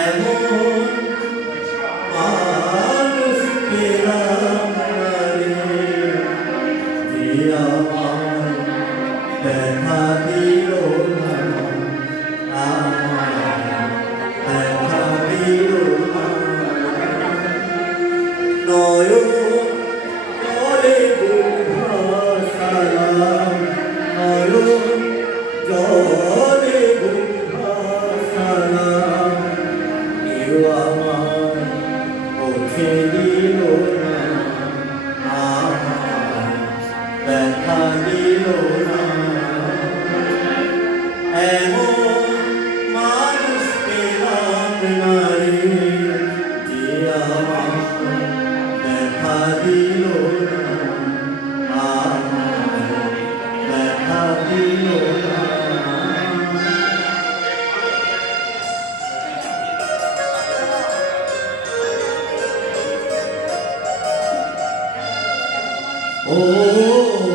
এমন মানুষ পেলাম ও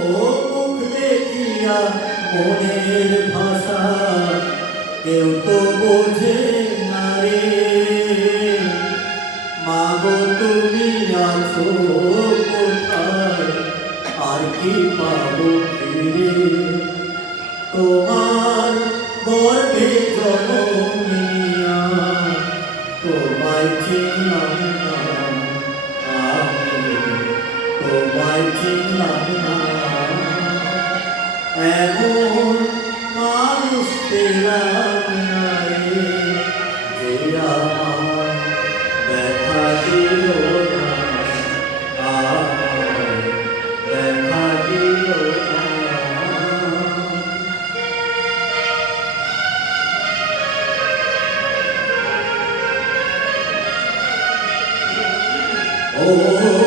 মুখ দেখিয়া মনের ভাষা কেউ তো বোঝে তোমার গর্বে জনম তোমায় চিনলাম তোমায় চিনলাম না এমন মানুষ পেলাম না রে যে আমার দেখা দিল না আমার দেখা দিল না ও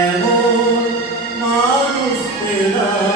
এমন মানুষ পেলাম।